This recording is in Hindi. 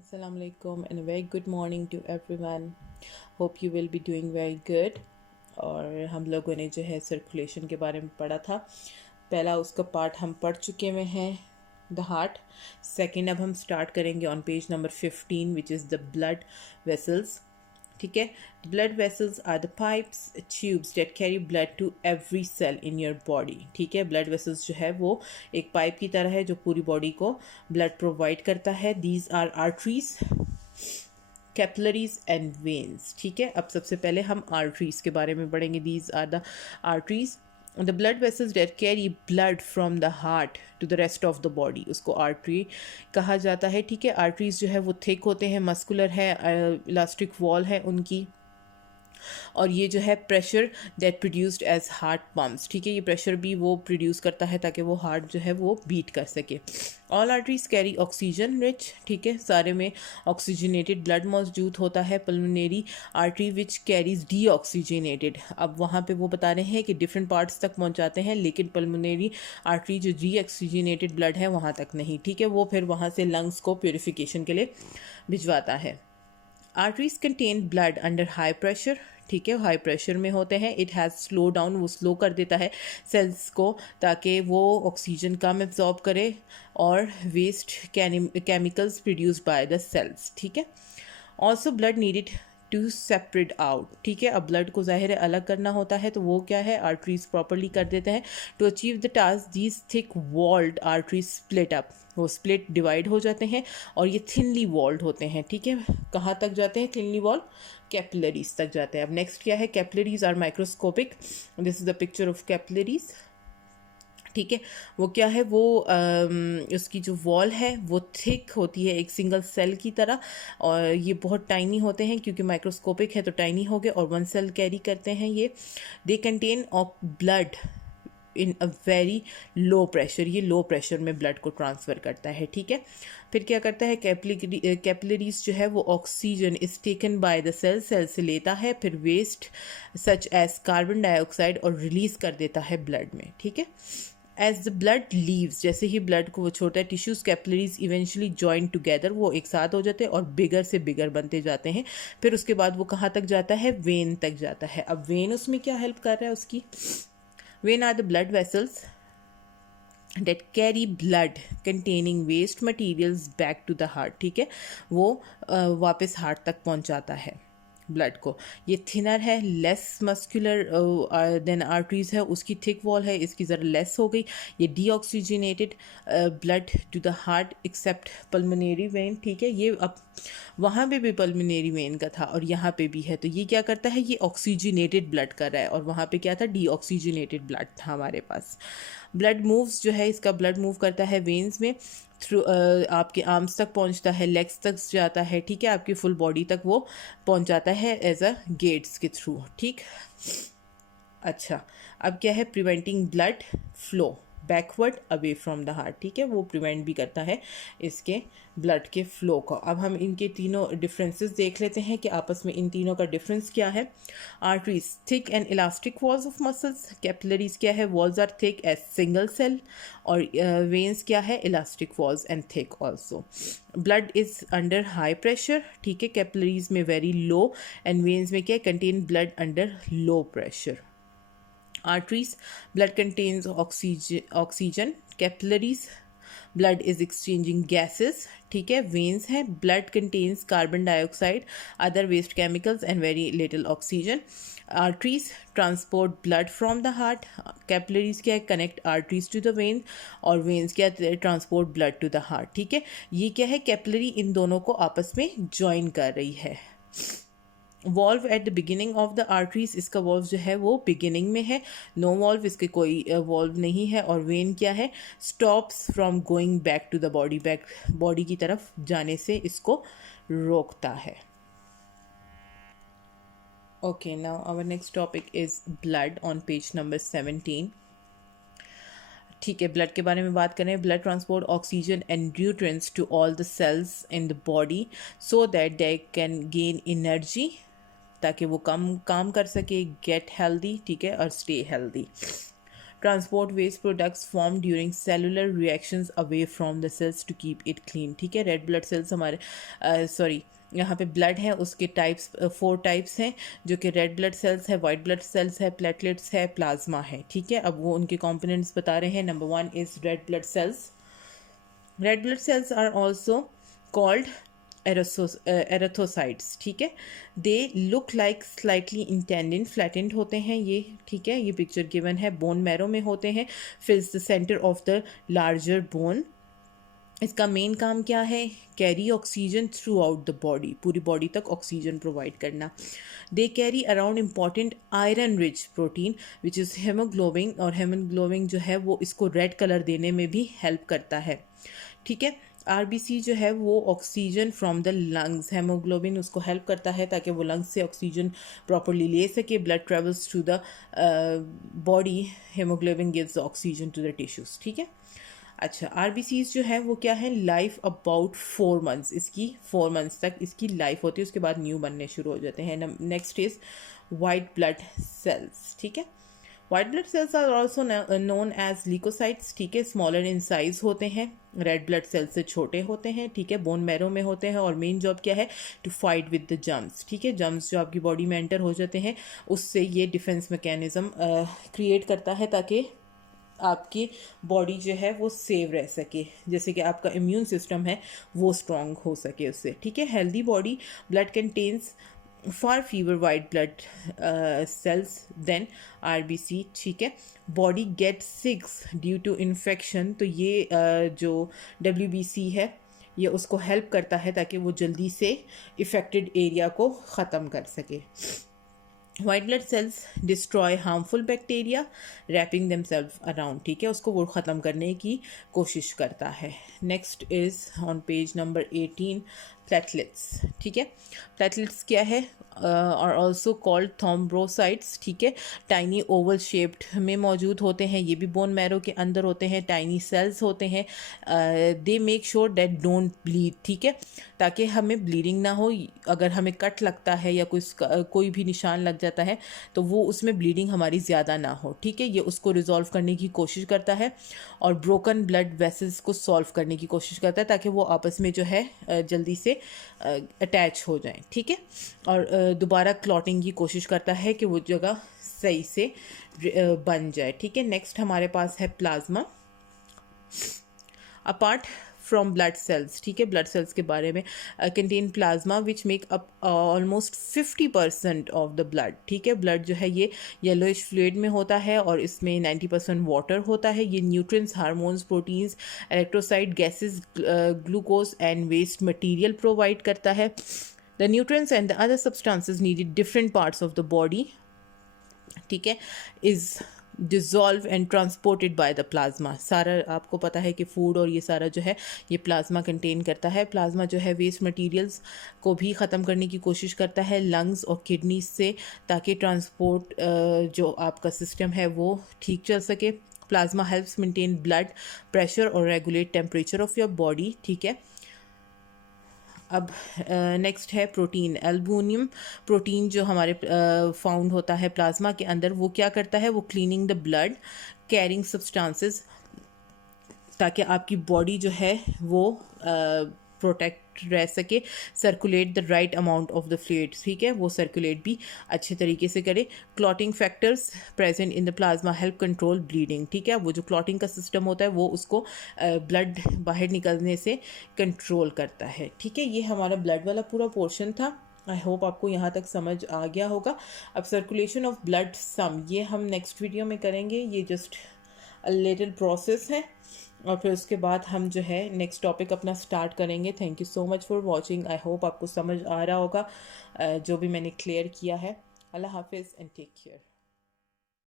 Assalamu alaikum and a very good morning to everyone. Hope you will be doing very good. और हम लोगों ने जो है सर्कुलेशन के बारे में पढ़ा था। पहला उसका पार्ट हम पढ़ चुके हुए हैं, द हार्ट। सेकंड अब हम स्टार्ट करेंगे on page number 15 which is the blood vessels. ठीक है, blood vessels are the pipes tubes that carry blood to every cell in your body. ठीक है, ब्लड वेसल्स जो है वो एक पाइप की तरह है जो पूरी बॉडी को ब्लड प्रोवाइड करता है। These are arteries, capillaries and veins. ठीक है, अब सबसे पहले हम आर्टरीज के बारे में पढ़ेंगे। These are the arteries, the blood vessels that carry blood from the heart to the rest of the body, उसको आर्टरी कहा जाता है। ठीक है, आर्टरीज जो है वो थिक होते हैं, मस्कुलर है, इलास्टिक वॉल है उनकी, और ये जो है pressure that produced as heart pumps. ठीक है, ये प्रेशर भी वो प्रोड्यूस करता है ताकि वो हार्ट जो है वो बीट कर सके। All arteries carry oxygen rich. ठीक है, सारे में ऑक्सीजनेटेड ब्लड मौजूद होता है। Pulmonary artery which carries D oxygenated, अब वहाँ पे वो बता रहे हैं कि डिफरेंट पार्ट्स तक पहुँचाते हैं, लेकिन पल्मोनरी आर्टरी जो डी ऑक्सीजनेटेड ब्लड है वहाँ तक नहीं। ठीक है, वो फिर वहाँ से लंग्स को प्योरीफिकेशन के लिए भिजवाता है। Arteries contain blood under high pressure. ठीक है, हाई प्रेशर में होते हैं। इट हैज़ स्लो डाउन, वो स्लो कर देता है सेल्स को ताकि वो ऑक्सीजन कम एब्जॉर्ब करे और waste chemicals produce by the cells. ठीक है, also blood needed to separate out. ठीक है, अब ब्लड को ज़ाहिर है अलग करना होता है, तो वो क्या है, आर्टरीज प्रॉपरली कर देते हैं। To achieve the task these thick walled arteries split up, वो स्प्लिट डिवाइड हो जाते हैं और ये थिनली वॉल्ड होते हैं। ठीक है, कहाँ तक जाते हैं थिनली वॉल्ड, कैपिलरीज तक जाते हैं। अब नेक्स्ट क्या है, capillaries are microscopic. This is the picture of capillaries. ठीक है, वो क्या है, वो उसकी जो वॉल है वो थिक होती है एक सिंगल सेल की तरह, और ये बहुत टाइनी होते हैं क्योंकि माइक्रोस्कोपिक है तो टाइनी हो गए, और वन सेल कैरी करते हैं ये। They contain of blood in a very low pressure, ये लो प्रेशर में ब्लड को ट्रांसफ़र करता है। ठीक है, फिर क्या करता है, कैपिलरीज जो है वो oxygen is taken by the cell, cell से लेता है, फिर waste such as carbon dioxide और रिलीज कर देता है ब्लड में। ठीक है, एज द ब्लड लीव्स, जैसे ही ब्लड को वो छोड़ता है, tissues capillaries eventually join together, वो एक साथ हो जाते हैं और बिगर से बिगर बनते जाते हैं। फिर उसके बाद वो कहाँ तक जाता है, वेन तक जाता है। अब वेन उसमें क्या हेल्प कर रहा है उसकी, vein are the blood vessels that carry blood containing waste materials back to the heart. ठीक है, वो वापस हार्ट तक पहुंचाता है ब्लड को। ये थिनर है, लेस मस्कुलर देन आर्टरीज है, उसकी थिक वॉल है, इसकी ज़रा लेस हो गई। ये deoxygenated blood to the heart except pulmonary vein. ठीक है, ये अब वहाँ पे भी पल्मोनरी वेन का था और यहाँ पे भी है, तो ये क्या करता है, ये ऑक्सीजनेटेड ब्लड कर रहा है, और वहाँ पे क्या था, डीऑक्सीजनेटेड ब्लड था हमारे पास। ब्लड मूव्स जो है, इसका ब्लड मूव करता है वेन्स में, थ्रू आपके आर्म्स तक पहुंचता है, लेग्स तक जाता है। ठीक है, आपकी फुल बॉडी तक वो पहुंच जाता है एज अ गेट्स के थ्रू। ठीक, अच्छा, अब क्या है, preventing blood flow backward away from the heart. ठीक है, वो प्रिवेंट भी करता है इसके ब्लड के फ्लो को। अब हम इनके तीनों डिफरेंसेस देख लेते हैं कि आपस में इन तीनों का डिफरेंस क्या है। Arteries thick and elastic walls of muscles, capillaries क्या है, walls are thick as single cell, और वेन्स क्या है, elastic walls and thick also. Blood is under high pressure. ठीक है, कैपिलरीज में वेरी लो, एंड वेन्स में क्या है, contain blood under low pressure. Arteries, blood contains oxygen. Capillaries, blood is exchanging gases. ठीक है, veins है, blood contains carbon dioxide, other waste chemicals and very little oxygen. Arteries transport blood from the heart. Capillaries क्या है, connect arteries to the vein, और veins क्या है, transport blood to the heart. ठीक है, ये क्या है, capillary इन दोनों को आपस में join कर रही है। Valve at the beginning of the arteries, इसका वॉल्व जो है वो बिगिनिंग में है, नो वॉल्व, इसके कोई वॉल्व नहीं है। और वेन क्या है, stops from going back to the body, back body की तरफ जाने से इसको रोकता है। Okay, now our next topic is blood on page number 17। ठीक है, ब्लड के बारे में बात करें। Blood transport oxygen and nutrients to all the cells in the body so that they can gain energy, ताकि वो काम कर सके, गेट हेल्दी। ठीक है, और stay healthy. Transport waste products form during cellular reactions away from the cells to keep it clean. ठीक है, रेड ब्लड सेल्स हमारे सॉरी यहाँ पे ब्लड है, उसके टाइप्स 4 टाइप्स हैं, जो कि रेड ब्लड सेल्स है, वाइट ब्लड सेल्स है, प्लेटलेट्स है, प्लाज्मा है। ठीक है, अब वो उनके कंपोनेंट्स बता रहे हैं। Number 1 is red blood cells. Red blood cells are also called erythrocytes. ठीक है, they look like slightly indented, flattened होते हैं ये। ठीक है, ये पिक्चर गिवन है, बोन मैरो में होते हैं, fills the centre of the larger bone. इसका मेन काम क्या है? Carry oxygen throughout the body, पूरी बॉडी तक ऑक्सीजन प्रोवाइड करना। They carry around important iron rich protein which is haemoglobin, और हेमोग्लोबिन जो है वो इसको रेड कलर देने में भी हेल्प करता है। ठीक है, आरबीसी जो है वो oxygen from the lungs, haemoglobin उसको हेल्प करता है ताकि वो लंग्स से ऑक्सीजन प्रॉपरली ले सके। Blood travels to the body, haemoglobin gives oxygen to the tissues. ठीक है, अच्छा, आरबीसीज जो है वो क्या है? लाइफ अबाउट 4 मंथ्स, इसकी 4 मंथ्स तक इसकी लाइफ होती है, उसके बाद न्यू बनने शुरू हो जाते हैं। Next is white blood cells. ठीक है, white blood cells are also known as leucocytes. ठीक है, स्मॉलर इन साइज होते हैं, रेड ब्लड सेल्स से छोटे होते हैं। ठीक है, बोन मैरो में होते हैं, और मेन जॉब क्या है? To fight with the germs. ठीक है, जर्म्स जो आपकी बॉडी में एंटर हो जाते हैं, उससे ये डिफेंस मैकेनिज्म क्रिएट करता है ताकि आपकी बॉडी जो है वो सेव रह सके, जैसे कि आपका इम्यून सिस्टम है वो स्ट्रॉन्ग हो सके उससे। ठीक है, healthy body blood contains far fewer white blood cells than RBC. ठीक है, body get sick due to infection, तो ये जो डब्ल्यूबीसी है ये उसको हेल्प करता है ताकि वो जल्दी से इफ़ेक्टेड एरिया को ख़त्म कर सके। White blood cells destroy harmful bacteria wrapping themselves around. ठीक है, उसको वो ख़त्म करने की कोशिश करता है। Next is on page number 18 platelets. ठीक है, प्लेटलेट्स क्या है? और ऑल्सो कॉल्ड थ्रोम्बोसाइट्स। ठीक है, टाइनी ओवल शेप्ड में मौजूद होते हैं, ये भी बोन मैरो के अंदर होते हैं, टाइनी सेल्स होते हैं। They make sure that don't bleed. ठीक है, ताकि हमें ब्लीडिंग ना हो, अगर हमें कट लगता है या कोई भी निशान लग जाता है तो वो उसमें ब्लीडिंग हमारी ज़्यादा ना हो। ठीक है, ये उसको रिजॉल्व करने की कोशिश करता है, और ब्रोकन ब्लड वेसल्स को सॉल्व करने की कोशिश करता है ताकि वो आपस में जो है जल्दी से अटैच हो जाएं। ठीक है, और दोबारा क्लॉटिंग की कोशिश करता है कि वो जगह सही से बन जाए। ठीक है, नेक्स्ट हमारे पास है plasma. Apart from blood cells, ठीक है, ब्लड सेल्स के बारे में, contain plasma which make up almost 50% of the blood. ठीक है, ब्लड जो है ये येलोइश फ्लूइड में होता है और इसमें 90% वाटर होता है। ये nutrients, hormones, proteins, electrolyte, gases, glucose and waste material provide करता है। The nutrients and the other substances needed different parts of the body, ठीक है, is dissolved and transported by the plasma। सारा आपको पता है कि फूड और ये सारा जो है ये प्लाज्मा कंटेन करता है। प्लाज्मा जो है वेस्ट मटेरियल्स को भी ख़त्म करने की कोशिश करता है लंग्स और किडनी से, ताकि ट्रांसपोर्ट जो आपका सिस्टम है वो ठीक चल सके। Plasma helps maintain blood pressure और regulate temperature of your body. ठीक है, अब नेक्स्ट है प्रोटीन। एल्बुमिन प्रोटीन जो हमारे फाउंड होता है प्लाज्मा के अंदर, वो क्या करता है? वो cleaning the blood carrying substances, ताकि आपकी बॉडी जो है वो प्रोटेक्ट रह सके, circulate the right amount of the fluid. ठीक है, वो सर्कुलेट भी अच्छे तरीके से करे। Clotting factors present in the plasma help control bleeding. ठीक है, वो जो क्लॉटिंग का सिस्टम होता है वो उसको ब्लड बाहर निकलने से कंट्रोल करता है। ठीक है, ये हमारा ब्लड वाला पूरा पोर्शन था। आई होप आपको यहाँ तक समझ आ गया होगा। अब सर्कुलेशन ऑफ ब्लड सम, ये हम नेक्स्ट वीडियो में करेंगे, ये जस्ट अ लिटिल प्रोसेस है, और फिर उसके बाद हम जो है नेक्स्ट टॉपिक अपना स्टार्ट करेंगे। Thank you so much for watching. I hope आपको समझ आ रहा होगा जो भी मैंने क्लियर किया है। अल्लाह हाफिज़ एंड टेक केयर।